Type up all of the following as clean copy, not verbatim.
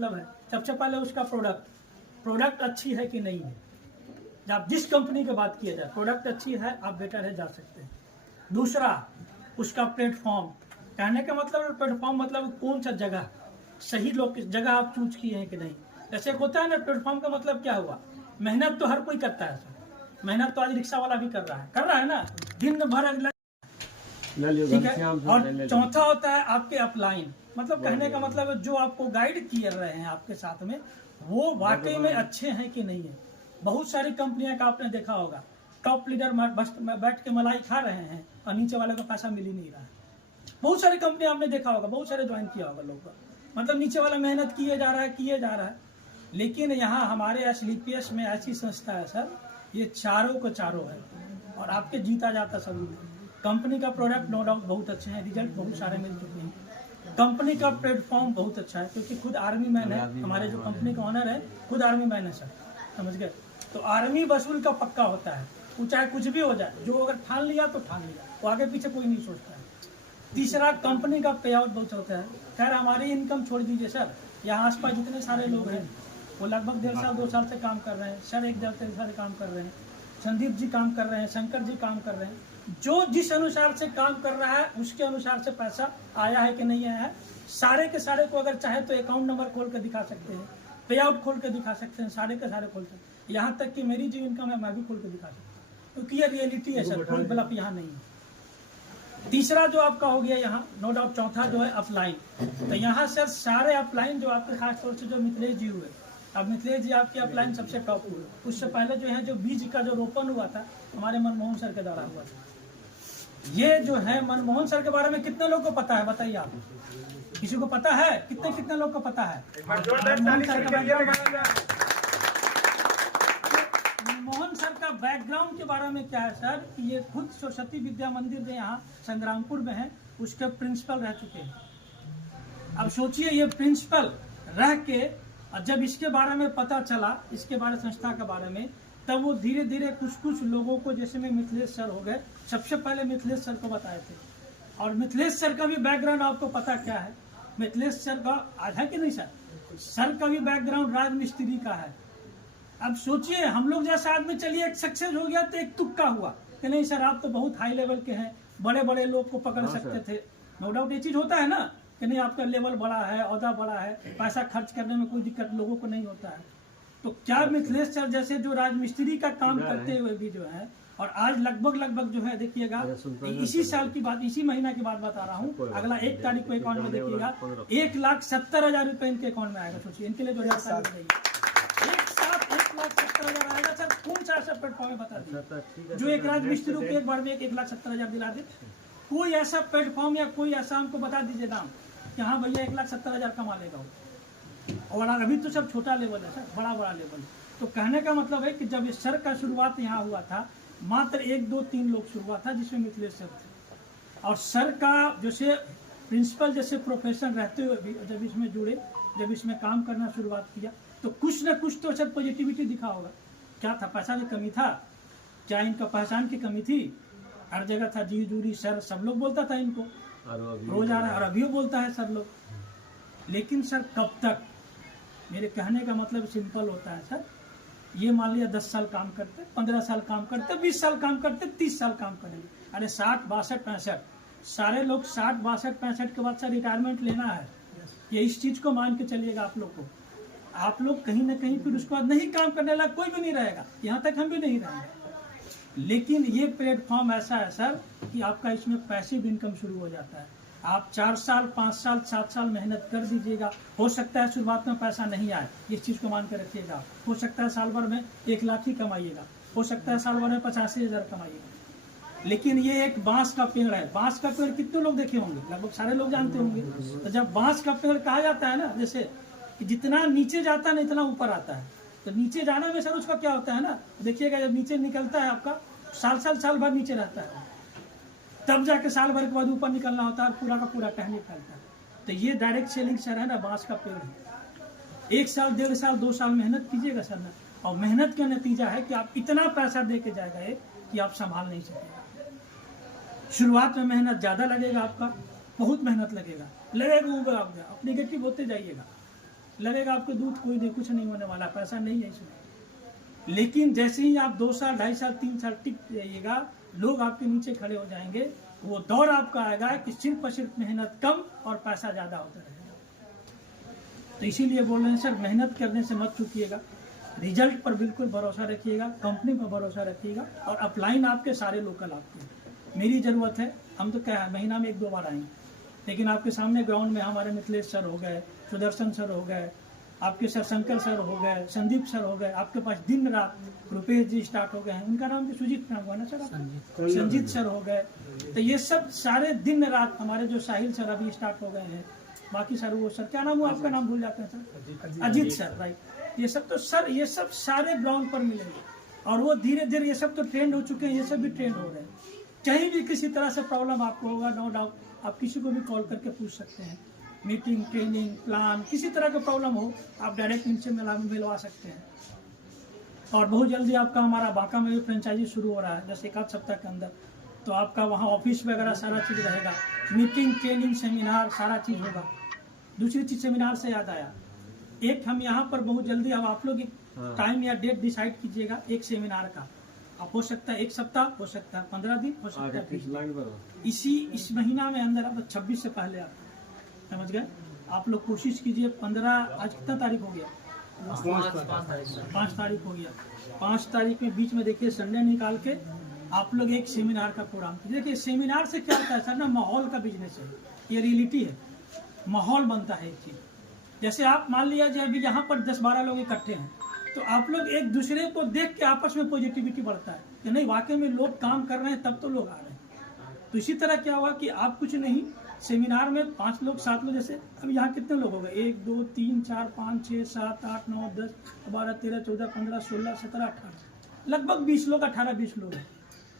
मतलब है, सबसे पहले उसका प्रोडक्ट अच्छी है कि नहीं है। जब जिस कंपनी की बात किया जाए, प्रोडक्ट अच्छी है, आप बेटर है जा सकते हैं। दूसरा उसका प्लेटफॉर्म, कहने का मतलब प्लेटफॉर्म मतलब कौन सा जगह, सही लोग जगह आप चूज किए हैं कि नहीं। जैसे होता है ना, प्लेटफॉर्म का मतलब क्या हुआ, मेहनत तो हर कोई करता है सर, मेहनत तो आज रिक्शा वाला भी कर रहा है ना, दिन भर, ठीक है। और चौथा होता है आपके अपलाइन, मतलब कहने का मतलब जो आपको गाइड किए रहे हैं आपके साथ में, वो वाकई में अच्छे हैं कि नहीं है। बहुत सारी कंपनियां का आपने देखा होगा, टॉप लीडर बैठ के मलाई खा रहे हैं और नीचे वाले को पैसा मिल ही नहीं रहा है। बहुत सारी कंपनियां आपने देखा होगा, बहुत सारे ज्वाइन किया होगा लोगों का, मतलब नीचे वाला मेहनत किए जा रहा है। लेकिन यहाँ हमारे एसलीपीएस में ऐसी संस्था है सर, ये चारों को चारों है और आपके जीता जाता सभी में। कंपनी का प्रोडक्ट नो डाउट बहुत अच्छे हैं, रिजल्ट बहुत सारे मिल चुके हैं। कंपनी का प्लेटफॉर्म बहुत अच्छा है, क्योंकि खुद आर्मी मैन है हमारे जो कंपनी का ऑनर है, खुद आर्मी मैन है सर, समझ गए। तो आर्मी वसूल का पक्का होता है, वो चाहे कुछ भी हो जाए, जो अगर ठान लिया तो ठान लिया, वो आगे पीछे कोई नहीं सोचता है। तीसरा कंपनी का पे आउट बहुत होता है। खैर हमारी इनकम छोड़ दीजिए सर, यहाँ आसपास जितने सारे लोग हैं वो लगभग 1.5 साल 2 साल से काम कर रहे हैं, सर 1 साल से काम कर रहे हैं, संदीप जी काम कर रहे हैं, शंकर जी काम कर रहे हैं। जो जिस अनुसार से काम कर रहा है उसके अनुसार से पैसा आया है कि नहीं आया है, सारे के सारे को अगर चाहे तो अकाउंट नंबर खोल कर दिखा सकते हैं, पे आउट खोल कर दिखा सकते हैं, सारे के सारे खोल सकते हैं। यहाँ तक कि मेरी जो इनकम है मैं भी खोल कर दिखा सकता हूँ, क्योंकि ये रियलिटी है सर, कोई ब्लफ यहाँ नहीं है। तीसरा जो आपका हो गया यहाँ नो डाउट, चौथा जो है अपलाइन। तो यहाँ सर सारे अपलाइन जो आपके खास तौर से जो मिथिलेश जी हुए, अब मिथिलेश जी आपके अपलाइन सबसे टॉप हुए। उससे पहले जो है जो बीज का जो रोपण हुआ था हमारे मनमोहन सर के द्वारा हुआ था। ये जो है मनमोहन सर के बारे में कितने लोग को पता है बताइए आप, किसी को पता है? कितने लोग को पता है? मनमोहन सर का बैकग्राउंड के बारे में क्या है सर, कि ये खुद सरस्वती विद्या मंदिर जो यहाँ संग्रामपुर में है उसके प्रिंसिपल रह चुके हैं। अब सोचिए ये प्रिंसिपल रह के जब इसके बारे में पता चला, इसके बारे संस्था के बारे में, तब वो धीरे धीरे कुछ लोगों को, जैसे में मिथिलेश सर हो गए, सबसे पहले मिथिलेश सर को बताए थे। और मिथिलेश सर का भी बैकग्राउंड आपको पता क्या है? मिथिलेश सर का आज है कि नहीं सर का भी बैकग्राउंड राजमिस्त्री का है। अब सोचिए हम लोग जैसा आदमी, चलिए एक सक्सेस हो गया तो एक तुक्का हुआ कि नहीं सर आप तो बहुत हाई लेवल के हैं, बड़े बड़े लोग को पकड़ सकते थे। नो डाउट ये चीज होता है ना कि नहीं, आपका लेवल बड़ा है, ओहदा बड़ा है, पैसा खर्च करने में कोई दिक्कत लोगों को नहीं होता है। तो क्या मिथिलेश सर जैसे जो राजमिस्त्री का काम करते हुए भी जो है, और आज लगभग जो है देखिएगा, इसी साल की बात, इसी महीना की बात बता रहा हूँ, अगला 1 तारीख को अकाउंट में देखिएगा 1,70,000 रुपए इनके अकाउंट में आएगा। सोचिए इनके लिए जो 1 साथ 1,70,000 आएगा सर। कौन सा ऐसा प्लेटफॉर्म है बता दीजिए जो एक राजमिस्त्री को एक बार में 1,70,000 दिला दे? कोई ऐसा प्लेटफॉर्म या कोई ऐसा हमको बता दीजिए नाम कि हाँ भैया 1,70,000 कमा लेगा। और अभी तो सब छोटा लेवल है सर, बड़ा लेवल। तो कहने का मतलब है कि जब इस सर का शुरुआत यहाँ हुआ था, मात्र 1 2 3 लोग शुरुआत था जिसमें मिथिलेश सर थे। और सर का जैसे प्रिंसिपल जैसे प्रोफेशन रहते हुए भी जब इसमें जुड़े, जब इसमें काम करना शुरुआत किया, तो कुछ न कुछ तो सर पॉजिटिविटी दिखा होगा। क्या था? पैसा की कमी था क्या? इनका पहचान की कमी थी? हर जगह था जी जूरी सर, सब लोग बोलता था इनको, रोज आ रहा है और अभी बोलता है सब लोग। लेकिन सर कब तक? मेरे कहने का मतलब सिंपल होता है सर, ये मान लिया 10 साल काम करते, 15 साल काम करते, 20 साल काम करते, 30 साल काम करेंगे। अरे 60 62 65 सारे लोग 60 62 65 के बाद सर रिटायरमेंट लेना है। ये इस चीज को मान के चलिएगा आप लोग को, आप लोग कहीं ना कहीं फिर उसके बाद नहीं काम करने लगा, कोई भी नहीं रहेगा, यहाँ तक हम भी नहीं रहेंगे। लेकिन ये प्लेटफॉर्म ऐसा है सर कि आपका इसमें पैसिव इनकम शुरू हो जाता है। आप 4 साल 5 साल 7 साल मेहनत कर दीजिएगा, हो सकता है शुरुआत में पैसा नहीं आए, इस चीज को मान के रखिएगा। हो सकता है साल भर में 1 लाख ही कमाइएगा, हो सकता है साल भर में 85,000 कमाइएगा। लेकिन ये एक बांस का पेड़ है। बांस का पेड़ कितने लोग देखे होंगे? लगभग सारे लोग जानते होंगे। तो जब बांस का पेड़ कहा जाता है ना, जैसे कि जितना नीचे जाता है ना इतना ऊपर आता है, तो नीचे जाने में सर उसका क्या होता है ना, देखिएगा जब नीचे निकलता है आपका साल भर नीचे रहता है, तब जाके साल भर के बाद ऊपर निकलना होता है, पूरा का पूरा टहनी फैलता है। तो ये डायरेक्ट सेलिंग सर है ना, बांस का पेड़ है। 1 साल 1.5 साल 2 साल मेहनत कीजिएगा सर ना, और मेहनत का नतीजा है कि आप इतना पैसा दे के जाएगा ये कि आप संभाल नहीं सकेंगे। शुरुआत में मेहनत ज्यादा लगेगा, आपका बहुत मेहनत लगेगा, आप नेगेटिव होते जाइएगा। लगेगा आपको दूध कोई नहीं, कुछ नहीं होने वाला, पैसा नहीं है इसमें। लेकिन जैसे ही आप 2 साल 2.5 साल 3 साल टिक जाइएगा, लोग आपके नीचे खड़े हो जाएंगे, वो दौर आपका आएगा कि सिर्फ और सिर्फ मेहनत कम और पैसा ज़्यादा होता रहेगा। तो इसीलिए बोल रहे हैं सर, मेहनत करने से मत चूकिएगा, रिजल्ट पर बिल्कुल भरोसा रखिएगा, कंपनी पर भरोसा रखिएगा, और अपलाइन आपके सारे लोकल आपके। मेरी ज़रूरत है, हम तो क्या है महीना में 1-2 बार आएंगे, लेकिन आपके सामने ग्राउंड में हमारे मिथिलेश सर हो गए, सुदर्शन सर हो गए, आपके सर शंकर सर हो गए, संदीप सर हो गए, आपके पास दिन रात रुपेश जी स्टार्ट हो गए हैं, उनका नाम भी सुजीत नाम हुआ ना सर, संजीत सर हो गए। तो ये सब सारे दिन रात, हमारे जो साहिल सर अभी स्टार्ट हो गए हैं, बाकी सर वो सर क्या नाम हुआ आपका, नाम भूल जाते हैं सर, अजीत सर, राइट। ये सब तो सर, ये सब सारे ग्राउंड पर मिलेंगे, और वो धीरे धीरे ये सब तो ट्रेंड हो चुके हैं, ये सब भी ट्रेंड हो रहे हैं। कहीं भी किसी तरह से प्रॉब्लम आपको होगा, नो डाउट आप किसी को भी कॉल करके पूछ सकते हैं, मीटिंग, ट्रेनिंग, प्लान, किसी तरह का प्रॉब्लम हो आप डायरेक्ट इनसे मिलवा सकते हैं। और बहुत जल्दी आपका हमारा बांका में भी फ्रेंचाइजी शुरू हो रहा है, जैसे 1 सप्ताह के अंदर, तो आपका वहाँ ऑफिस वगैरह सारा चीज़ रहेगा, मीटिंग, ट्रेनिंग, सेमिनार सारा चीज़ होगा। दूसरी चीज़ सेमिनार से याद आया, एक हम यहाँ पर बहुत जल्दी, अब आप लोग टाइम या डेट डिसाइड कीजिएगा एक सेमिनार का, आप हो सकता है 1 सप्ताह, हो सकता है 15 दिन, हो सकता है 20 दिन, इस महीना में अंदर, अब 26 से पहले आप समझ गए। आप लोग कोशिश कीजिए 15, आज कितना तारीख हो गया, 5 तारीख हो गया, 5 तारीख में बीच में देखिए संडे निकाल के आप लोग एक सेमिनार का प्रोग्राम कीजिए। देखिए सेमिनार से क्या होता है सर ना, माहौल का बिजनेस है, ये रियलिटी है, माहौल बनता है एक चीज़। जैसे आप मान लिया जाए अभी यहाँ पर 10-12 लोग इकट्ठे हैं, तो आप लोग एक दूसरे को देख के आपस में पॉजिटिविटी बढ़ता है कि नहीं वाकई में लोग काम कर रहे हैं, तब तो लोग आ रहे हैं। तो इसी तरह क्या हुआ कि आप कुछ नहीं, सेमिनार में 5 लोग 7 लोग, जैसे अब यहाँ कितने लोग हो गए, 1 2 3 4 5 6 7 8 9 10 12 13 14 15 16 17 18, लगभग 20 लोग, 18-20 लोग हैं।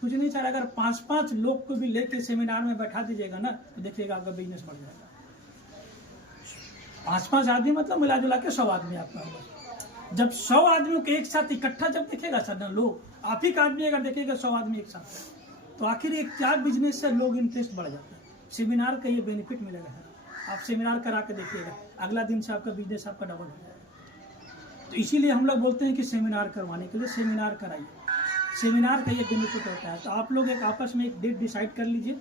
कुछ नहीं सर, अगर 5-5 लोग को भी लेके सेमिनार में बैठा दीजिएगा ना, तो देखिएगा आपका बिजनेस बढ़ जाएगा। 5-5 आदमी मतलब मिला जुला के 100 आदमी आपका होगा। जब 100 आदमियों के एक साथ इकट्ठा जब देखेगा सर ना लोग, आप ही का आदमी अगर देखेगा 100 आदमी एक साथ, तो आखिर एक क्या बिजनेस से लोग इंटरेस्ट बढ़ जाता है। सेमिनार का ये बेनिफिट मिलेगा है, आप सेमिनार करा के देखिएगा, अगला दिन से आपका बिजनेस आपका डबल हो जाएगा। तो इसीलिए हम लोग बोलते हैं कि सेमिनार करवाने के लिए सेमिनार कराइए, सेमिनार का ये बेनिफिट होता है। तो आप लोग एक आपस में एक डेट डिसाइड कर लीजिए,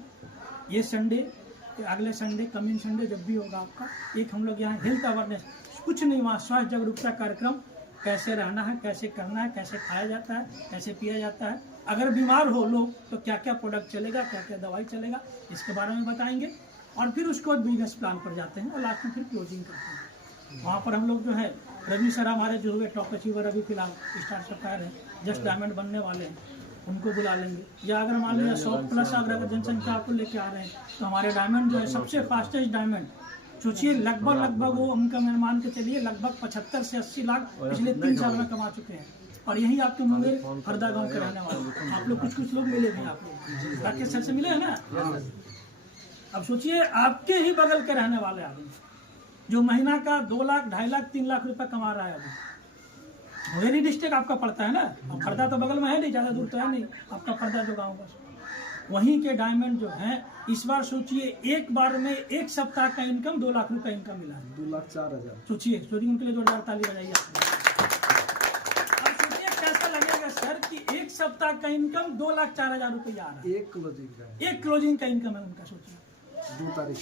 ये संडे, अगले संडे, कमिंग संडे जब भी होगा आपका, एक हम लोग यहाँ हेल्थ अवेयरनेस, कुछ नहीं वहाँ स्वास्थ्य जागरूकता कार्यक्रम, कैसे रहना है, कैसे करना है, कैसे खाया जाता है, कैसे पिया जाता है, अगर बीमार हो लोग तो क्या क्या प्रोडक्ट चलेगा, क्या क्या दवाई चलेगा, इसके बारे में बताएंगे। और फिर उसके बाद बिजनेस प्लान पर जाते हैं और लास्ट में फिर क्लोजिंग करते हैं। वहाँ पर हम लोग जो है, रवि सर हमारे जो हुए टॉप अचीवर अभी फिलहाल स्टार सप्लायर है, जस्ट डायमंड बनने वाले हैं, उनको बुला लेंगे। या अगर मान लीजिए 100+ अगर जनसंख्या आपको लेके आ रहे हैं, तो हमारे डायमंड जो है सबसे फास्टेस्ट डायमंड, सोचिए लगभग वो उनका मैं मान के चलिए लगभग 75 से 80 लाख पिछले 3 साल में कमा चुके हैं। और यही आपके मुंगेर हरदा गांव के रहने वाले आप लोग, कुछ लोग मिले हैं, आप लोग राकेश सर से मिले हैं ना। अब सोचिए आपके ही बगल के रहने वाले आदमी जो महीना का 2 लाख 2.5 लाख 3 लाख रुपए कमा रहा है, अभी मुंगेरी डिस्ट्रिक्ट आपका पड़ता है ना, अब हरदा तो बगल में है नहीं, ज़्यादा दूर तो है नहीं आपका हरदा जो गाँव बस, वहीं के डायमंड जो हैं इस बार सोचिए एक बार में 1 सप्ताह का इनकम 2 लाख रुपए इनकम मिला है, 2,04,000। सोचिए उनके लिए जोरदार ताली बजाइए। अब सोचिए कैसा लगेगा सर कि 1 सप्ताह का इनकम 2,04,000 रुपया आ रहा है, एक क्लोजिंग का इनकम है उनका। सोचिए 2 तारीख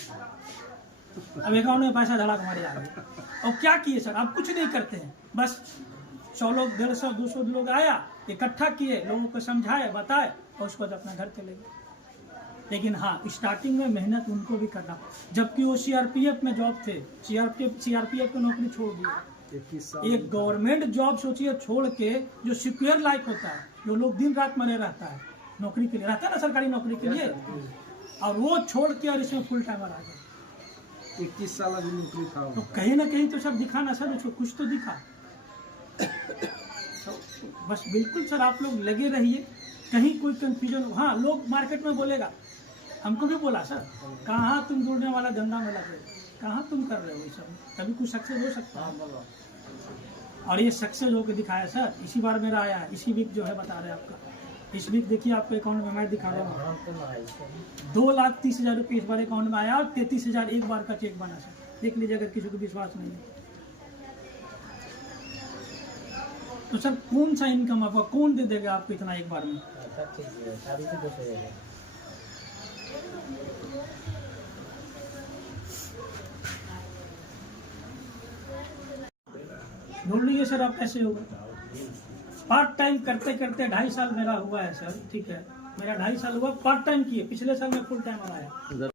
अब अकाउंट में पैसा धड़ा हमारे आ गए। और क्या किए सर, आप कुछ नहीं करते हैं, बस 100 लोग 150 200 लोग आया, इकट्ठा किए, लोगों को समझाए, बताए और उसके बाद अपना घर चले गए। लेकिन हाँ, स्टार्टिंग में मेहनत उनको भी करना, जबकि वो सीआरपीएफ में जॉब थे, सीआरपीएफ की नौकरी छोड़ दी, एक गवर्नमेंट जॉब सोचिए छोड़ के, जो सिक्योर लाइफ होता है, जो लोग दिन रात मरे रहता है नौकरी के लिए, रहता है ना सरकारी नौकरी के लिए, और वो छोड़ के और इसमें फुल टाइमर आ गए। 21 साल अभी नौकरी था, तो कहीं ना कहीं तो सब दिखा ना सर, उसको कुछ तो दिखा। तो बस बिल्कुल सर आप लोग लगे रहिए, कहीं कोई कंफ्यूजन, हाँ लोग मार्केट में बोलेगा, हमको भी बोला सर कहाँ तुम जुड़ने वाला धंधा में लगे, कहाँ तुम कर रहे हो ये सब, कभी कुछ सक्सेस हो सकता है। और ये सक्सेस होकर दिखाया सर, इसी बार मेरा आया है, इसी वीक जो है बता रहे हैं आपका, इस वीक देखिए आपके अकाउंट में मैं दिखा रहा हूँ 2,30,000 रुपये इस बार अकाउंट में आया और 33,000 एक बार का चेक बना सर, देख लीजिए अगर किसी को विश्वास नहीं है। तो सर कौन सा इनकम आपका कौन दे देगा आपको इतना एक बार में? सब ठीक है, शादी से खुश रहेगा। ढूंढ लीजिए सर आप कैसे होगा। पार्ट टाइम करते करते 2.5 साल मेरा हुआ है सर, ठीक है, मेरा 2.5 साल हुआ पार्ट टाइम किए, पिछले साल में फुल टाइम आया।